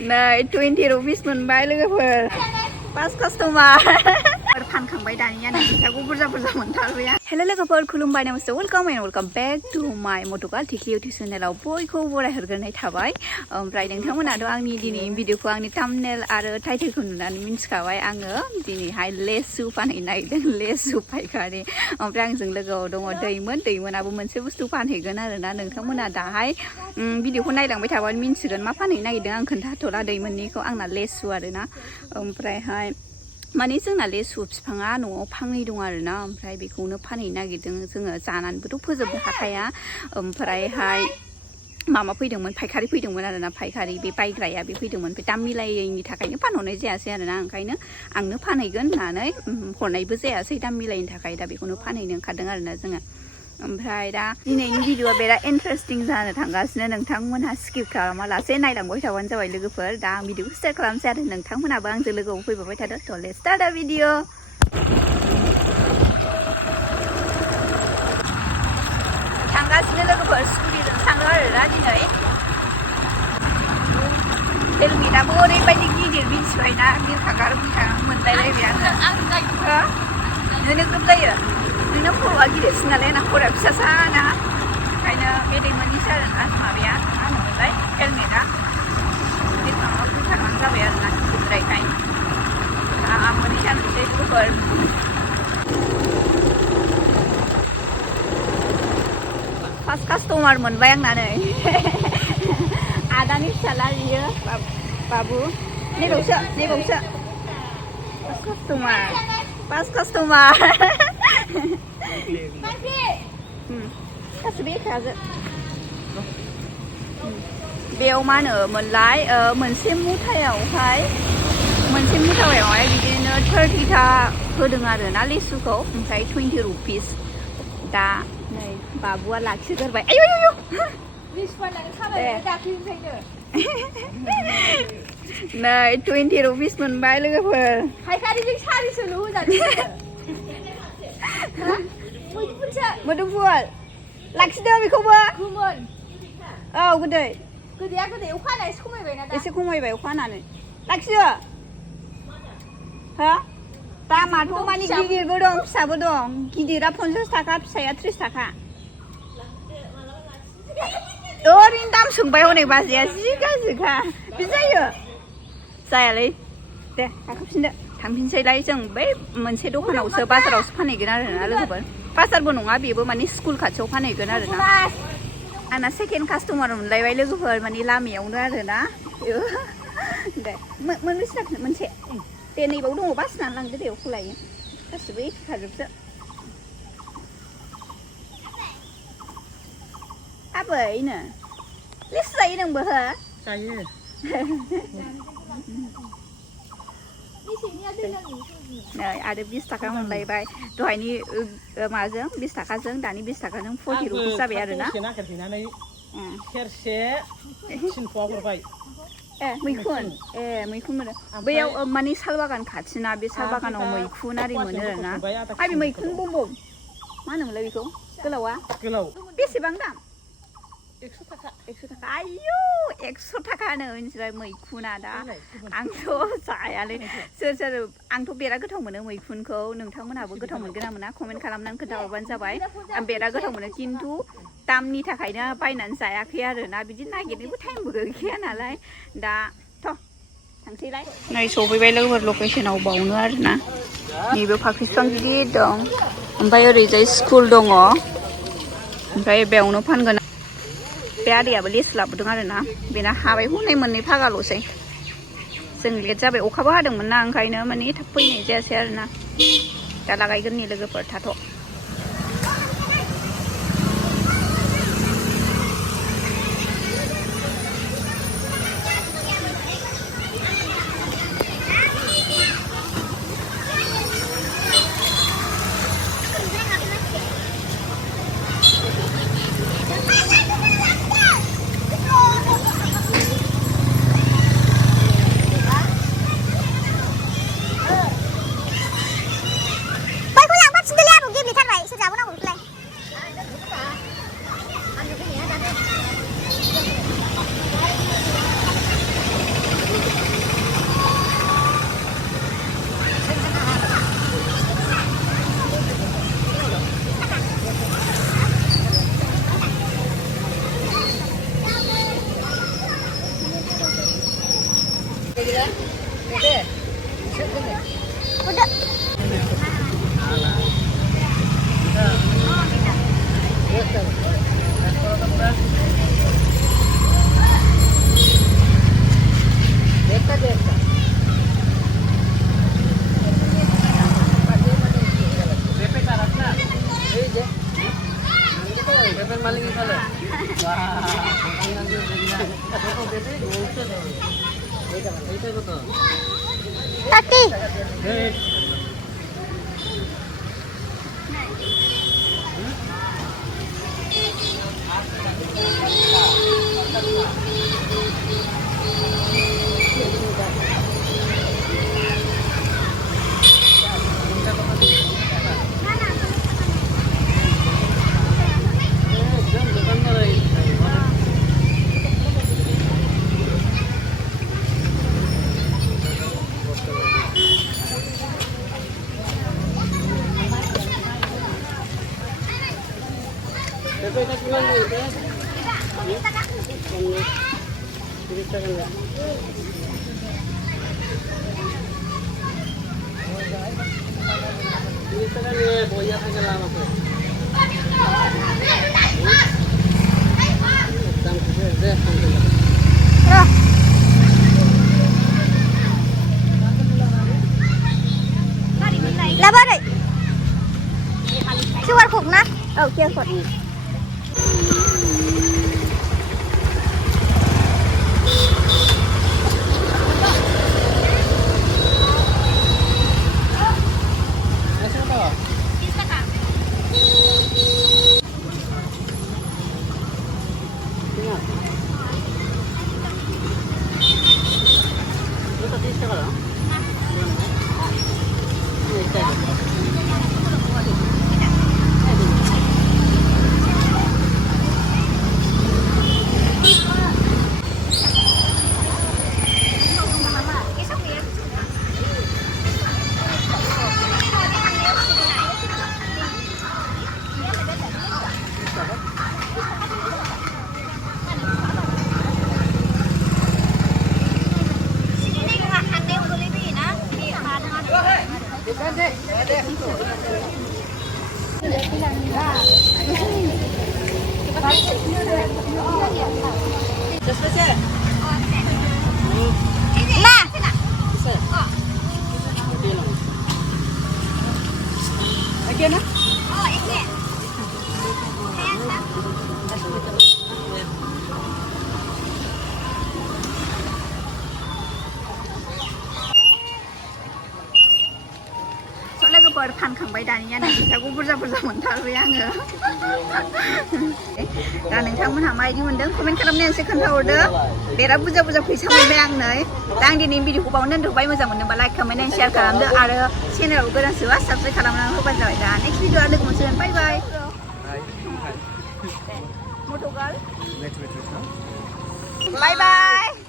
Này 20 rupees मोनबाय लोगोफोर first customer फानखांबाय दानिया नोंथांखौ बुरजा मोनथारबाय हेलो लोगोफोर खुलुमबाय नमस्ते वेलकाम बेक टू माय मट'का थिखलि इउटिउब चेनेलाव बयखौबो बरायहरग्रोनाय थाबाय ओमफ्राय नोंथांमोनाथ' आंनि दिनै भिडिअखौ आंनि थाम्बनेल आरो टाइटेलखौ नुनानै मिन्थिखाबाय आङो दिनैहाय लेसु फानहैनो नागिरदों लेसु पाइकारि ओमफ्राय आंजों लोगोआव दङ दैमोनाबो मोनसे बुस्थु फानहैगोन आरोना नोंथांमोना दाहाय भिडिअखौ नायलांबाय थाबानो मिन्थिगोन मा फानहैनो नागिरदों आं खोन्थाथ'ला दैमोननिखौ आंना लेसु आरोना ओमफ्रायहाय माने जोंना लेसु बिफाङा न'आव फांनै दं आरोना ओमफ्राय बेखौनो फानहैनो नागिरदों जोङो जानानैबोथ' फोजोबनो हाखाया ओमफ्रायहाय मामा फैदोंमोन फायखारि फैदोंमोन आरोना फायखारि बे बायग्राया बे फैदोंमोन बे दाम मिलायैनि थाखायनो फानहरनाय जायासै आरोना ओंखायनो आंनो फानहैगोन होननानै हरनायबो जायासै दाम मिलायैनि थाखाय दा बेखौनो फानहैनो ओंखारदों आरोना जोङो ओमफ्राय दा दिनैनि भिडिअआ बिराद इन्टारेस्टिं जानो थांगासिनो नोंथांमोनहा स्किप खालामालासे नायलांबाय थाबानो जाबाय लोगोफोर दा आं भिडिअखौ स्टार्ट खालामसै आरो नोंथांमोनाबो आंजों लोगोआव फैबाय थादो थ' लेट्स स्टार्ट दा भिडिअ थांगासिनो लोगोफोर स्कुटिजों थाङो आरोना दिनै हेलमेटाबो ओरैबायदि गिदिर मिन्थिबायना बिरखांगार मोनलायलायबाय आङो नोंनो ग्रोब जायो नोंना खर'आ गिदिरसिन नालाय आंना खर'आ फिसासाना ओंखायनो बे दैमोननिसो आरोना माबाया मा होनोमोनलाय हेलमेटा बिरखांगार जाबाय आरोना गिदिरद्रायखाय दा आं मोनै जानोसै लोगोफोर फार्स्ट कास्टमार मोनबाय आंना नै आदानि फिसाला बियो बाबु नैबावसो फार्स्ट कास्टमार गासिबो एखेयाजो बेयाव मा होनोमोनलाय मोनसे मुथायावहाय बिदिनो 30था होदों आरोना लेसुखौ ओमफ्राय 20 रुपिस दा नै बाबुआ लाखिगोरबाय आयौ नै 20 रुपिस मोनबाय लोगोफोर फायखारिजों 400ल' मोदोमफुल लाखिदो बेखौबो गोमोन औ गोदैया अखा हानायसो खमायबायना दा एसे खमायबाय अखा हानानै लाखिदो हो दामाथ' माने गिदिरबो दं फिसाबो दं गिदिरा 50 थाखा फिसाया 30 थाखा ओरैनो दाम सोंबाय हनै बाजैया जि गाज्रिखा बि जायालै दे गाखोफिनदो थांफिनसैलाय जों बै मोनसे दखानावसो बाजारावसो फानहैगोन आरोना लोगोफोर बाजारबो नङा बेबो माने स्कुल खाथियाव फानहैगोन आरोना आंना सेकेन्ड कास्टमार मोनलायबाय लोगोफोर माने लामायावनो आरोना दे मोनबेसे जाखो मोनसे दे नैबाव दङ बासिनानै लांदो दे अखौ लायो गासिबो एखेखाजोबसो आबैनो लेसु जायो नोंबो हो जायो नै आरो 20 थाखा मोनलायबाय दहायनि माजों 20 थाखाजों दानि 20 थाखाजों 40 रुपिस जाबाय आरोना नागिरहैनानै सेरसे 3 फवा हरबाय मैखुन मोनो बैयाव माने साल बागान खाथिना बे साल बागानाव मैखुन आरि मोनो आरोना बे मैखुन बम मा होनोमोनलाय बेखौ गोलाव बेसेबां दाम 100 थाखा आयौ 100 थाखानो मिथिबाय मैखुना दा आंथ' जायालै सोर आंथ' बिराद गोथाव मोनो मैखुनखौ नोंथांमोनहाबो गोथाव मोनगोन ना मोना कमेन्ट खालामनानै खोन्थाहरबानो जाबाय आं बिराद गोथाव मोनो खिन्थु दामनि थाखायनो बायनानै जायाखै आरोना बिदि नागिरनोबो टाइमबो गैखाया नालाय दा थ' थांसैलाय नै सफैबाय लोगोफोर लकेसनाव बावनो आरोना नैबे फाख्रि बिफां गिदिर दं ओमफ्राय ओरैजाय स्कुल दङ ओमफ्राय बेयावनो फानगोन बे आदैयाबो लेसु लाबोदों आरोना बेना हाबाय हनै मोननै फागाल'सै जों लेट जाबाय अखाबो हादोंमोन ना ओंखायनो माने थाब फैनाय जायासै आरोना दा लागायगोननि लोगोफोर थाथ' Udah. Tati. Là bao đấy? Chưa ăn phục nè. Chưa phục. लोगोफोर फानखांबाय दानिया फैसाखौ बुरजा मोनथारबाय आङो दा नोंथांमोनहा माबायदि मोनदों कमेन्ट खालामनानै एसे खोन्थाहरदो बिराद बुरजा फैसा मोनबाय आंनो दा आं दिनैनि भिडिअखौ बावनो दोनथ'बाय मोजां मोनदोंबा लाइक कमेन्ट एन्ड शेयार खालामदो आरो चेनेलाव गोदानसोबा साबस्क्राइब खालामनानै होबानो जाबाय दा नेक्स्ट भिडिअआ लोगो मोनसिगोन बाय बाय मट'गार्ल बाय बाय